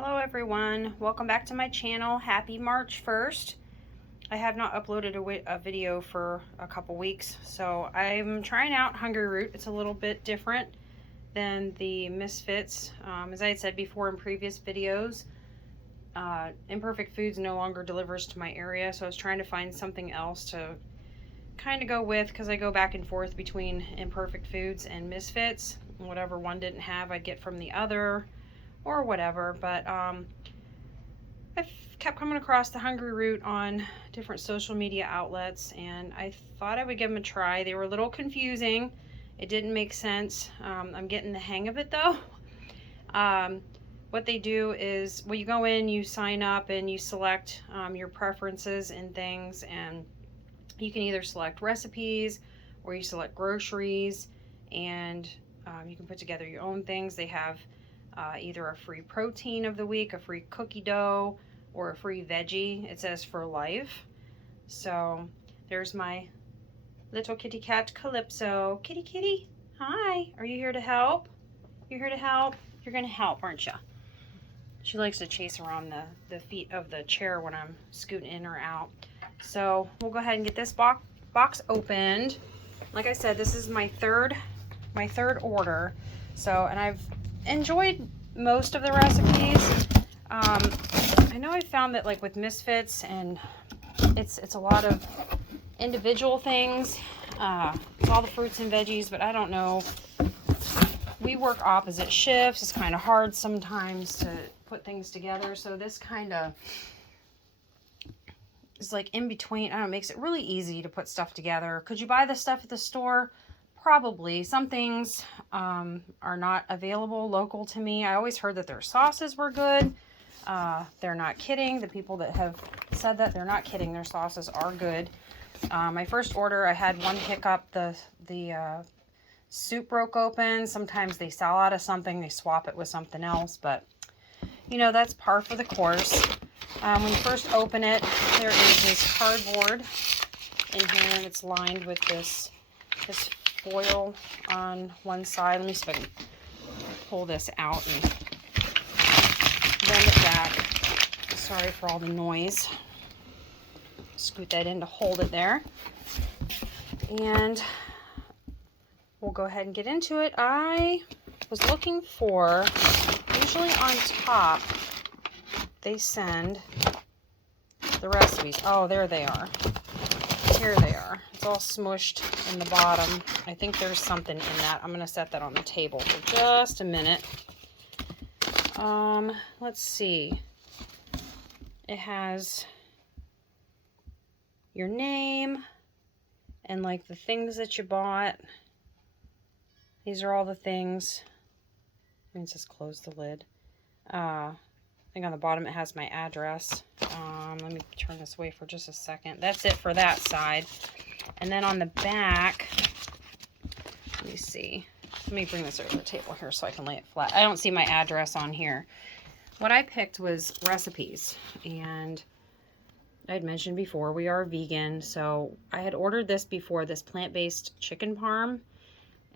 Hello everyone, welcome back to my channel. Happy March 1st. I have not uploaded a video for a couple weeks, so I'm trying out Hungryroot. It's a little bit different than the Misfits. As I had said before in previous videos, Imperfect Foods no longer delivers to my area, so I was trying to find something else to kind of go with, because I go back and forth between Imperfect Foods and Misfits. Whatever one didn't have, I'd get from the other, or whatever. But I've kept coming across the Hungryroot on different social media outlets, and I thought I would give them a try. They were a little confusing. It didn't make sense. I'm getting the hang of it though. What they do is, well, you go in, you sign up, and you select your preferences and things, and you can either select recipes or you select groceries, and you can put together your own things. They have either a free protein of the week, a free cookie dough, or a free veggie. It says for life. So there's my little kitty cat Calypso. Kitty, kitty, hi. Are you here to help? You're here to help? You're gonna help, aren't you? She likes to chase around the feet of the chair when I'm scooting in or out. So we'll go ahead and get this box opened. Like I said, this is my third order. So, and I've enjoyed most of the recipes. I know I found that, like with Misfits, and it's a lot of individual things. It's all the fruits and veggies, but I don't know. We work opposite shifts. It's kind of hard sometimes to put things together. So this kind of is like in between. I don't know, makes it really easy to put stuff together. Could you buy this stuff at the store? Probably. Some things are not available local to me. I always heard that their sauces were good. They're not kidding. The people that have said that, they're not kidding. Their sauces are good. My first order, I had one hiccup. The soup broke open. Sometimes they sell out of something, they swap it with something else, but you know, that's par for the course. When you first open it, there is this cardboard in here, and it's lined with this foil on one side. Let me see if I can pull this out and bend it back. Sorry for all the noise. Scoot that in to hold it there. And we'll go ahead and get into it. I was looking for, usually on top, they send the recipes. Oh, there they are. Here they are. It's all smushed in the bottom. I think there's something in that. I'm going to set that on the table for just a minute. Let's see. It has your name and like the things that you bought. These are all the things. It means just close the lid. I think on the bottom it has my address. Let me turn this away for just a second. That's it for that side. And then on the back, let me see. Let me bring this over the table here so I can lay it flat. I don't see my address on here. What I picked was recipes, and I had mentioned before we are vegan, so I had ordered this before, this plant-based chicken parm,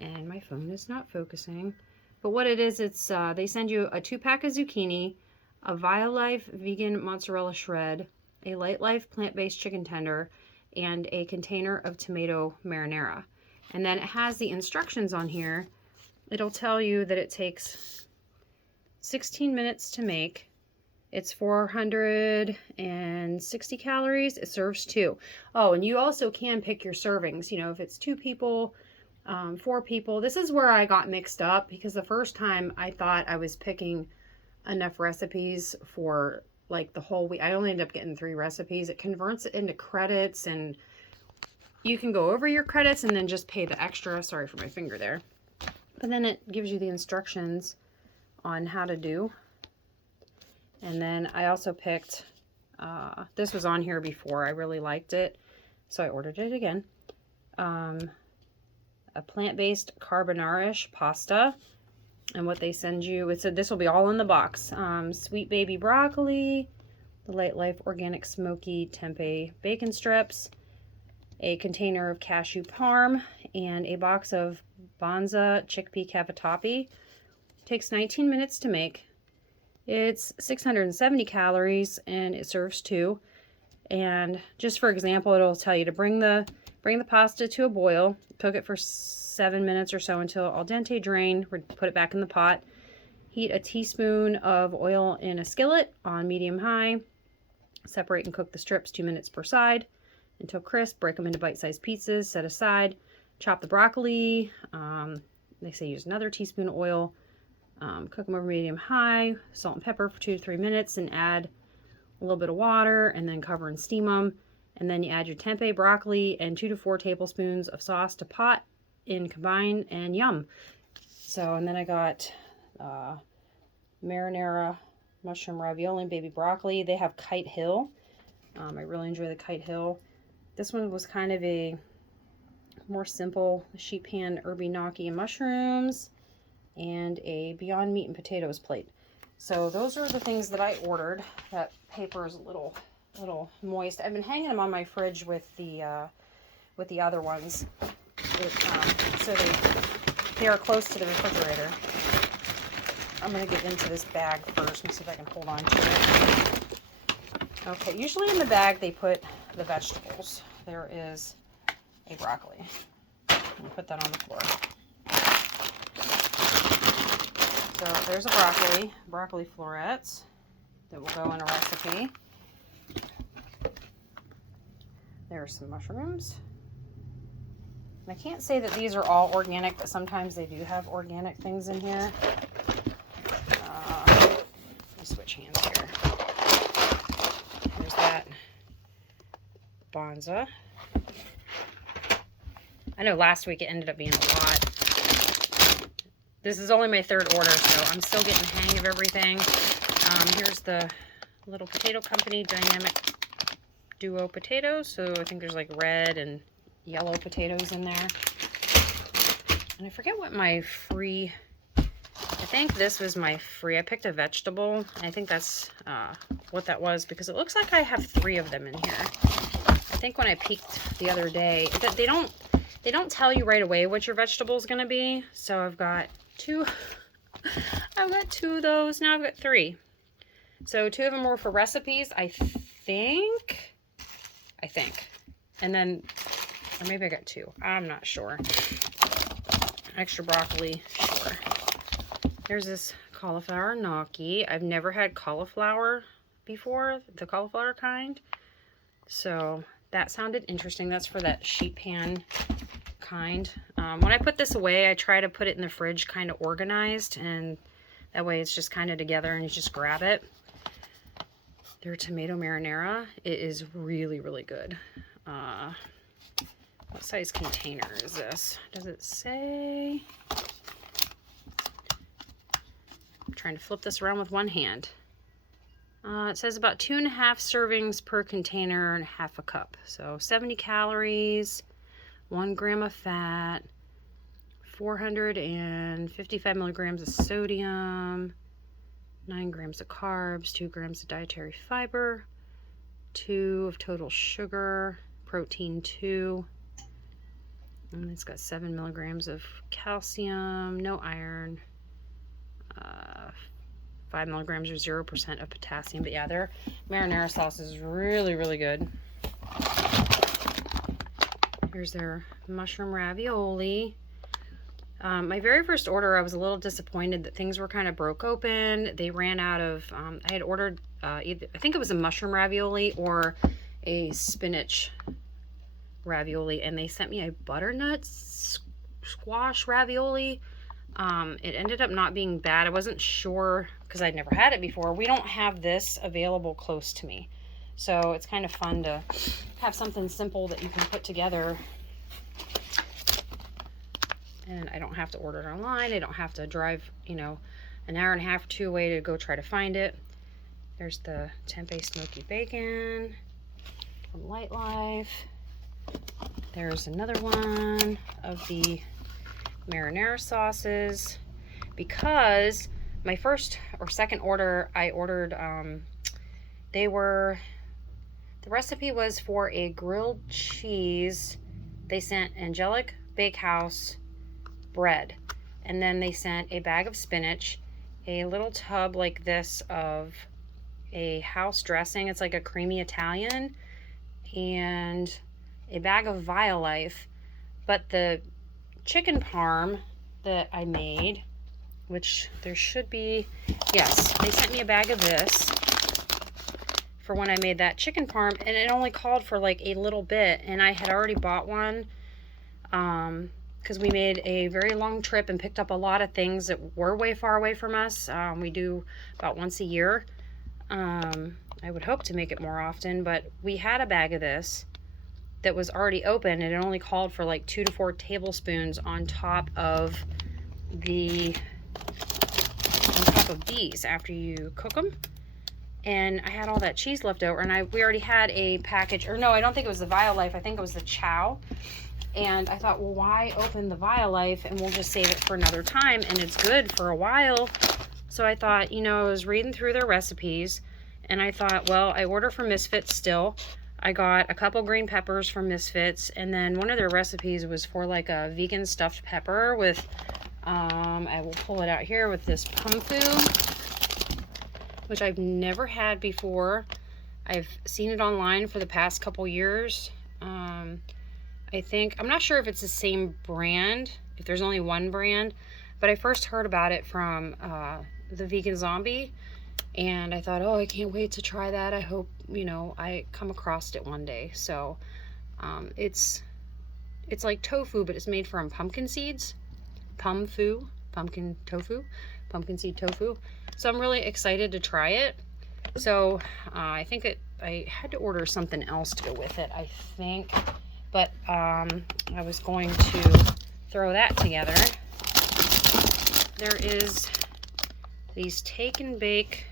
and my phone is not focusing. But what it is, it's they send you a 2-pack of zucchini, a Violife vegan mozzarella shred, a Light Life plant-based chicken tender, and a container of tomato marinara. And then it has the instructions on here. It'll tell you that it takes 16 minutes to make. It's 460 calories. It serves 2. Oh, and you also can pick your servings. You know, if it's 2 people, 4 people. This is where I got mixed up, because the first time I thought I was picking enough recipes for like the whole week. I only ended up getting 3 recipes. It converts it into credits, and you can go over your credits and then just pay the extra. Sorry for my finger there. But then it gives you the instructions on how to do. And then I also picked, this was on here before. I really liked it, so I ordered it again. A plant-based carbonara-ish pasta. And what they send you, it said this will be all in the box. Sweet baby broccoli, the Light Life organic smoky tempeh bacon strips, a container of cashew parm, and a box of Banza chickpea cavatappi. Takes 19 minutes to make. It's 670 calories and it serves 2. And just for example, it'll tell you to bring the pasta to a boil, cook it for 7 minutes or so until al dente, drain, put it back in the pot. Heat a teaspoon of oil in a skillet on medium-high. Separate and cook the strips 2 minutes per side until crisp. Break them into bite-sized pieces. Set aside. Chop the broccoli. They say use another teaspoon of oil. Cook them over medium-high. Salt and pepper for 2 to 3 minutes and add a little bit of water and then cover and steam them. And then you add your tempeh, broccoli, and 2 to 4 tablespoons of sauce to pot and combine, and yum. So, and then I got marinara, mushroom ravioli, and baby broccoli. They have Kite Hill. I really enjoy the Kite Hill. This one was kind of a more simple sheet pan herby gnocchi and mushrooms, and a Beyond Meat and Potatoes plate. So those are the things that I ordered. That paper is a little moist. I've been hanging them on my fridge with the other ones, so they are close to the refrigerator. I'm going to get into this bag first and see if I can hold on to it. Okay, usually in the bag they put the vegetables. There is a broccoli. I'm going to put that on the floor. So there's a broccoli florets that will go in a recipe. There are some mushrooms. And I can't say that these are all organic, but sometimes they do have organic things in here. Let me switch hands here. There's that bonza. I know last week it ended up being a lot. This is only my 3rd order, so I'm still getting the hang of everything. Here's the Little Potato Company Dynamic Duo potatoes. So I think there's like red and yellow potatoes in there. And I forget what my free... I think this was my free. I picked a vegetable. I think that's what that was, because it looks like I have 3 of them in here. I think when I peeked the other day, they don't tell you right away what your vegetable is going to be. So I've got 2. I've got 2 of those. Now I've got 3. So 2 of them were for recipes, I think. And then, or maybe I got 2. I'm not sure. Extra broccoli, sure. There's this cauliflower gnocchi. I've never had cauliflower before, the cauliflower kind. So that sounded interesting. That's for that sheet pan kind. When I put this away, I try to put it in the fridge kind of organized, and that way it's just kind of together and you just grab it. Their tomato marinara. It is really, really good. What size container is this? Does it say? I'm trying to flip this around with one hand. It says about 2.5 servings per container and half a cup. So 70 calories, 1 gram of fat, 455 milligrams of sodium, 9 grams of carbs, 2 grams of dietary fiber, 2 of total sugar, protein 2, and it's got 7 milligrams of calcium, no iron, 5 milligrams or 0% of potassium. But yeah, their marinara sauce is really, really good. Here's their mushroom ravioli. My very first order, I was a little disappointed that things were kind of broke open. They ran out of, I had ordered either, I think it was a mushroom ravioli or a spinach ravioli, and they sent me a butternut squash ravioli. It ended up not being bad. I wasn't sure because I'd never had it before. We don't have this available close to me, so it's kind of fun to have something simple that you can put together. And I don't have to order it online. I don't have to drive, you know, an hour and a half or 2 away to go try to find it. There's the tempeh smoky bacon from Light Life. There's another one of the marinara sauces. Because my first or second order, I ordered, the recipe was for a grilled cheese. They sent Angelic Bakehouse bread, and then they sent a bag of spinach a little tub like this of a house dressing. It's like a creamy Italian, and a bag of Violife. But the chicken parm that I made, which there should be, yes, they sent me a bag of this for when I made that chicken parm, and it only called for like a little bit, and I had already bought one because we made a very long trip and picked up a lot of things that were way far away from us. We do about once a year. I would hope to make it more often, but we had a bag of this that was already open, and it only called for like 2 to 4 tablespoons on top of these after you cook them. And I had all that cheese left over, and we already had a package, or no, I don't think it was the Violife, I think it was the Chow. And I thought, well, why open the Violife, and we'll just save it for another time, and it's good for a while. So I thought, you know, I was reading through their recipes, and I thought, well, I order from Misfits still. I got a couple green peppers from Misfits, and then one of their recipes was for like a vegan stuffed pepper with, I will pull it out here, with this pumfu, which I've never had before. I've seen it online for the past couple years. I think, I'm not sure if it's the same brand, if there's only one brand, but I first heard about it from the Vegan Zombie, and I thought, oh, I can't wait to try that. I hope, you know, I come across it one day. So it's like tofu, but it's made from pumpkin seeds. Pumpkin seed tofu. So I'm really excited to try it. So I think I had to order something else to go with it, I think. But I was going to throw that together. There is these take and bake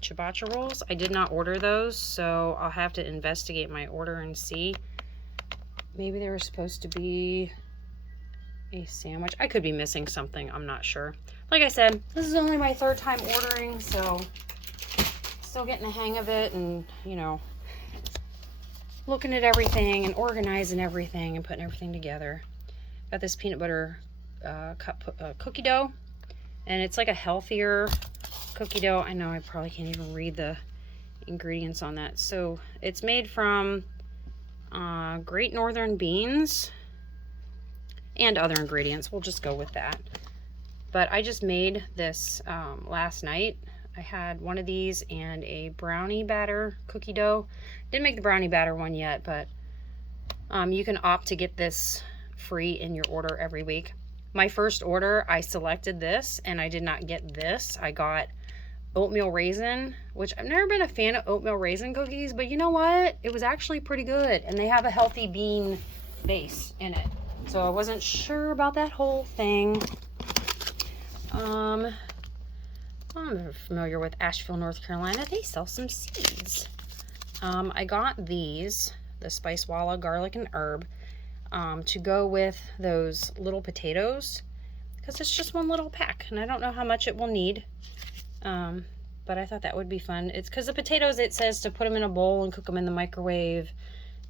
Chibacha rolls. I did not order those, so I'll have to investigate my order and see. Maybe they were supposed to be a sandwich. I could be missing something. I'm not sure. Like I said, this is only my 3rd time ordering, so still getting the hang of it, and, you know, looking at everything and organizing everything and putting everything together. Got this peanut butter cookie dough, and it's like a healthier cookie dough. I know I probably can't even read the ingredients on that. So it's made from Great Northern beans and other ingredients. We'll just go with that. But I just made this last night. I had one of these and a brownie batter cookie dough. Didn't make the brownie batter one yet, but you can opt to get this free in your order every week. My first order, I selected this, and I did not get this. I got oatmeal raisin, which I've never been a fan of oatmeal raisin cookies, but you know what? It was actually pretty good, and they have a healthy bean base in it. So I wasn't sure about that whole thing. I'm familiar with Asheville, North Carolina. They sell some seeds. I got these, the Spicewalla garlic and herb, to go with those little potatoes, because it's just one little pack, and I don't know how much it will need. But I thought that would be fun. It's because the potatoes, it says to put them in a bowl and cook them in the microwave,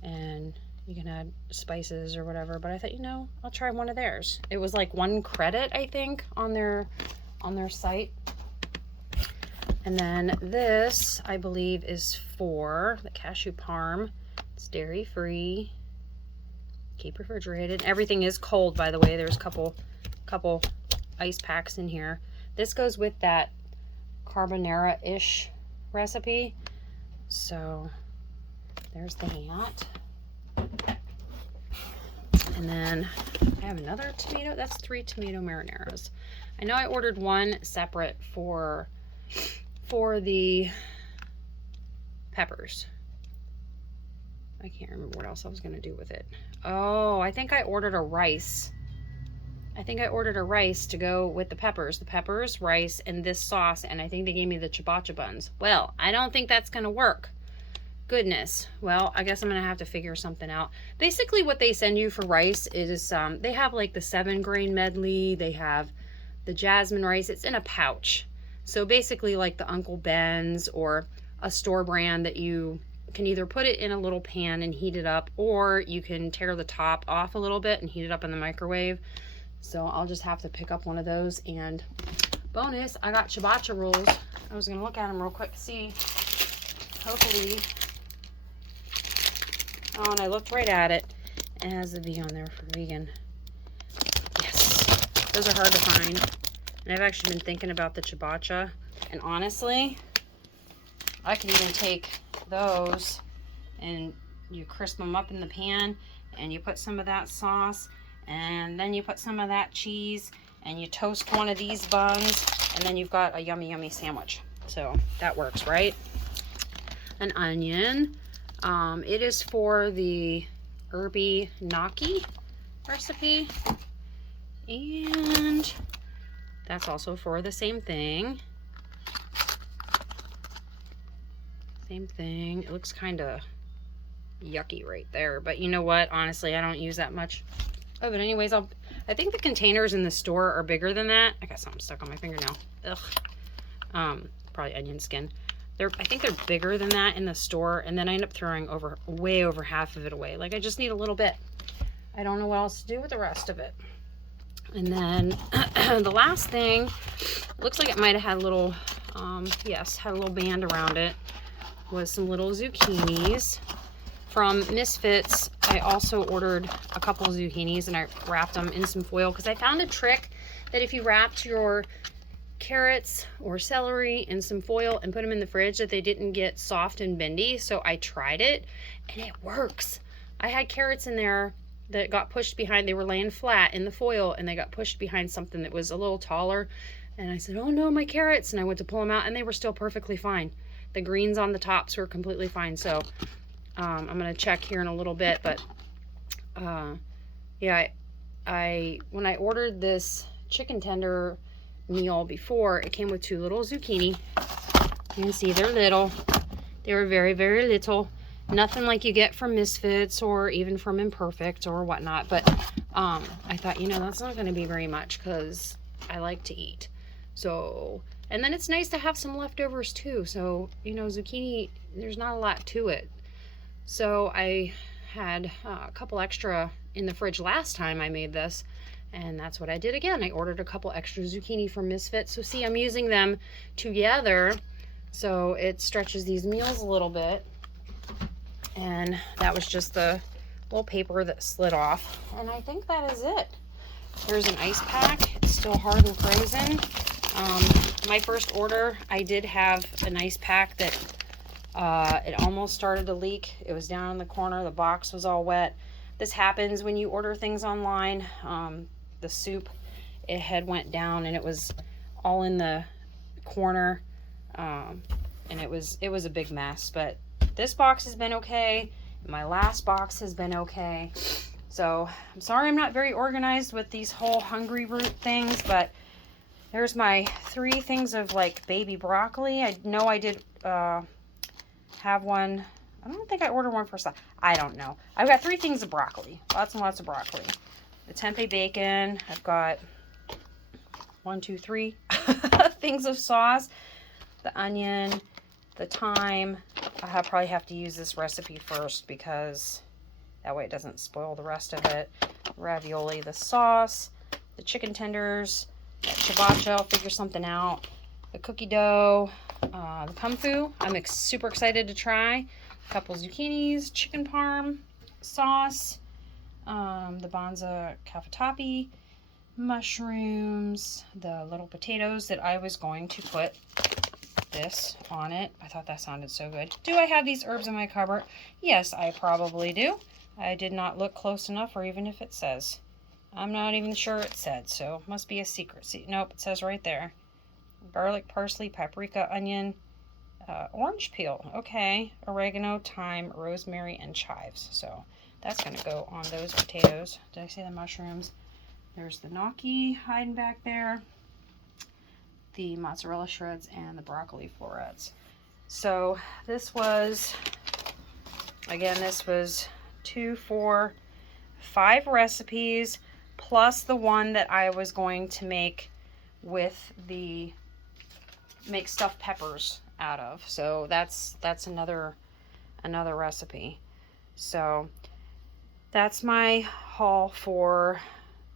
and you can add spices or whatever. But I thought, you know, I'll try one of theirs. It was like 1 credit, I think, on their site. And then this, I believe, is for the cashew parm. It's dairy free, keep refrigerated. Everything is cold, by the way. There's a couple ice packs in here. This goes with that carbonara-ish recipe. So there's that. And then I have another tomato. That's 3 tomato marinaras. I know I ordered one separate for the peppers. I can't remember what else I was going to do with it. Oh, I think I ordered a rice. To go with the peppers, rice, and this sauce, and I think they gave me the Chibacha buns. Well, I don't think that's going to work. Goodness. Well, I guess I'm going to have to figure something out. Basically, what they send you for rice is, they have like the 7-grain medley, they have the jasmine rice. It's in a pouch. So basically like the Uncle Ben's or a store brand that you can either put it in a little pan and heat it up, or you can tear the top off a little bit and heat it up in the microwave. So I'll just have to pick up one of those. And bonus, I got Chibacha rolls. I was gonna look at them real quick to see. Hopefully. Oh, and I looked right at it. It has a V on there for vegan. Yes. Those are hard to find. And I've actually been thinking about the Chibacha. And honestly, I could even take those and you crisp them up in the pan and you put some of that sauce and then you put some of that cheese and you toast one of these buns and then you've got a yummy, yummy sandwich. So that works, right? An onion. It is for the herby gnocchi recipe. And that's also for the same thing. Same thing. It looks kind of yucky right there, but you know what? Honestly, I don't use that much. Oh, but anyways, I think the containers in the store are bigger than that. I got something stuck on my finger now. Ugh. Probably onion skin. I think they're bigger than that in the store, and then I end up throwing way over half of it away. Like, I just need a little bit. I don't know what else to do with the rest of it. And then the last thing, looks like it might have had a little, yes, had a little band around it, was some little zucchinis. From Misfits, I also ordered a couple zucchinis and I wrapped them in some foil because I found a trick that if you wrapped your carrots or celery in some foil and put them in the fridge that they didn't get soft and bendy. So I tried it and it works. I had carrots in there that got pushed behind. They were laying flat in the foil and they got pushed behind something that was a little taller. And I said, oh no, my carrots. And I went to pull them out and they were still perfectly fine. The greens on the tops were completely fine. So I'm going to check here in a little bit, but yeah, when I ordered this chicken tender meal before, it came with 2 little zucchini. You can see they're little. They were very, very little. Nothing like you get from Misfits or even from Imperfect or whatnot, but I thought, you know, that's not going to be very much because I like to eat. So, and then it's nice to have some leftovers too. So, you know, zucchini, there's not a lot to it. So I had a couple extra in the fridge last time I made this, and that's what I did again. I ordered a couple extra zucchini from Misfits. So see, I'm using them together, so it stretches these meals a little bit. And that was just the little paper that slid off. And I think that is it. There's an ice pack. It's still hard and frozen. My first order, I did have an ice pack that it almost started to leak. It was down in the corner. The box was all wet. This happens when you order things online. The soup, it had went down and it was all in the corner. And it was a big mess. But this box has been okay. My last box has been okay. So I'm sorry I'm not very organized with these whole Hungryroot things, but there's my 3 things of like baby broccoli. I know I did have one. I don't think I ordered one for salad. I don't know. I've got 3 things of broccoli. Lots and lots of broccoli. The tempeh bacon. I've got 1, 2, 3 things of sauce. The onion, the thyme. I probably have to use this recipe first because that way it doesn't spoil the rest of it. Ravioli, the sauce, the chicken tenders, that chibacha. I'll figure something out. The cookie dough, the kumfu. I'm super excited to try. A couple zucchinis, chicken parm, sauce, the banza cavatappi, mushrooms, the little potatoes that I was going to put this on it. I thought that sounded so good. Do I have these herbs in my cupboard? Yes, I probably do. I did not look close enough, or even if it says. I'm not even sure it said, so it must be a secret. See, nope, it says right there. Garlic, parsley, paprika, onion, orange peel. Okay. Oregano, thyme, rosemary, and chives. So that's going to go on those potatoes. Did I say the mushrooms? There's the gnocchi hiding back there. The mozzarella shreds and the broccoli florets. So this was, again, this was 2, 4, 5 recipes plus the one that I was going to make with the make stuffed peppers out of. So that's another recipe. So that's my haul for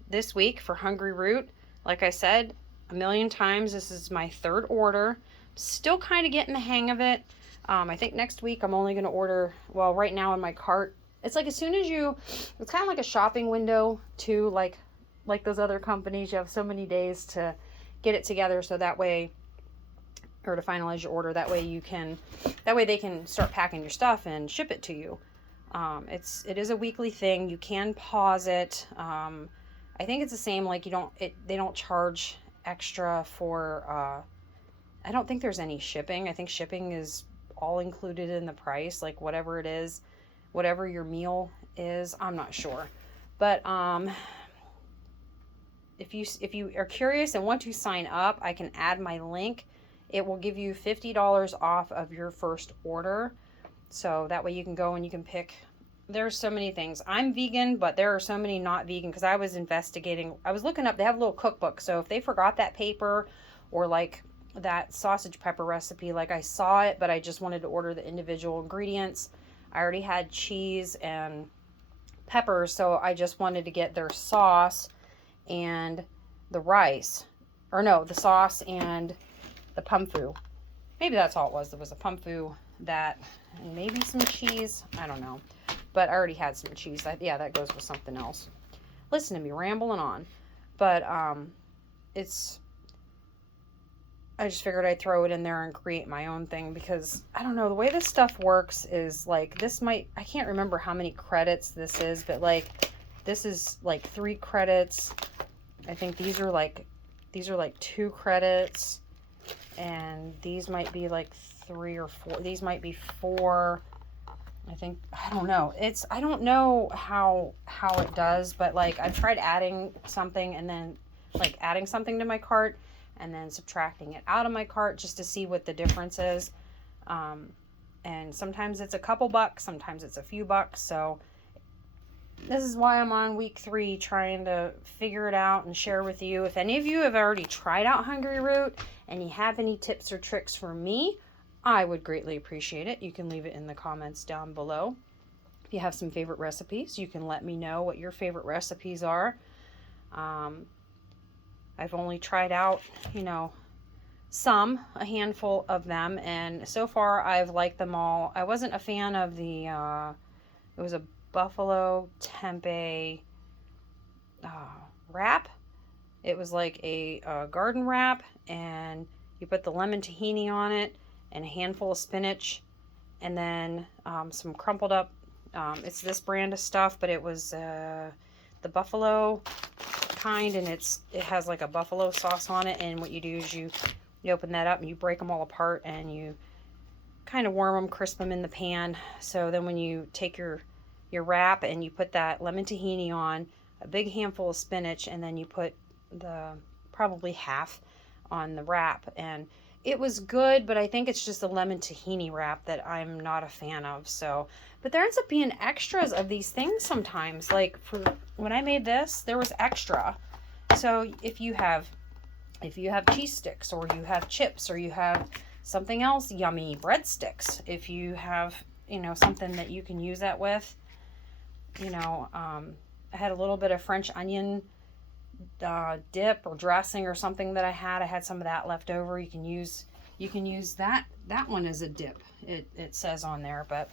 this week for Hungryroot. Like I said a million times, this is my third order. Still kind of getting the hang of it. I think next week I'm only going to order, well, right now in my cart, it's like as soon as it's kind of like a shopping window too, like those other companies. You have so many days to get it together, so that way, or to finalize your order, that way they can start packing your stuff and ship it to you. It is a weekly thing. You can pause it. I think it's the same, like they don't charge extra for, I don't think there's any shipping. I think shipping is all included in the price, like whatever it is, whatever your meal is. I'm not sure. But if you are curious and want to sign up, I can add my link. It will give you $50 off of your first order. So that way you can go and you can pick. There's so many things. I'm vegan, but there are so many not vegan, because I was investigating. I was looking up, they have a little cookbook. So if they forgot that paper, or like that sausage pepper recipe, like I saw it, but I just wanted to order the individual ingredients. I already had cheese and peppers, so I just wanted to get their sauce and the rice. Or no, the sauce and the pumfu. Maybe that's all it was. There was a pumfu, that, and maybe some cheese. I don't know. But I already had some cheese. Yeah, that goes with something else. Listen to me rambling on. But I just figured I'd throw it in there and create my own thing, because I don't know, the way this stuff works is like, I can't remember how many credits this is, but like this is like 3 credits. I think these are like 2 credits, and these might be like 3 or 4. These might be 4. I think, I don't know. I don't know how it does, but like I've tried adding something and then like adding something to my cart and then subtracting it out of my cart just to see what the difference is. And sometimes it's a couple bucks, sometimes it's a few bucks. So this is why I'm on week 3, trying to figure it out and share with you. If any of you have already tried out Hungryroot and you have any tips or tricks for me, I would greatly appreciate it. You can leave it in the comments down below. If you have some favorite recipes, you can let me know what your favorite recipes are. I've only tried out, a handful of them, and so far I've liked them all. I wasn't a fan of the, it was a buffalo tempeh wrap. It was like a garden wrap, and you put the lemon tahini on it, and a handful of spinach, and then some crumpled up, it's this brand of stuff, but it was the buffalo kind, and it has like a buffalo sauce on it. And what you do is you open that up and you break them all apart, and you kind of warm them, crisp them in the pan. So then when you take your wrap and you put that lemon tahini on, a big handful of spinach, and then you put probably half on the wrap, and it was good, but I think it's just the lemon tahini wrap that I'm not a fan of. So, but there ends up being extras of these things sometimes. Like when I made this, there was extra. So if you have cheese sticks, or you have chips, or you have something else yummy, breadsticks, if you have, something that you can use that with, I had a little bit of French onion dip or dressing or something that I had some of that left over. You can use that one as a dip, it says on there. But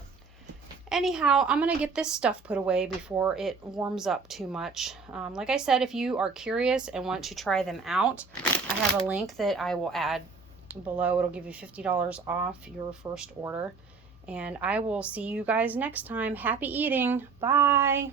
anyhow, I'm gonna get this stuff put away before it warms up too much. Like I said, if you are curious and want to try them out, I have a link that I will add below. It'll give you $50 off your first order, and I will see you guys next time. Happy eating. Bye.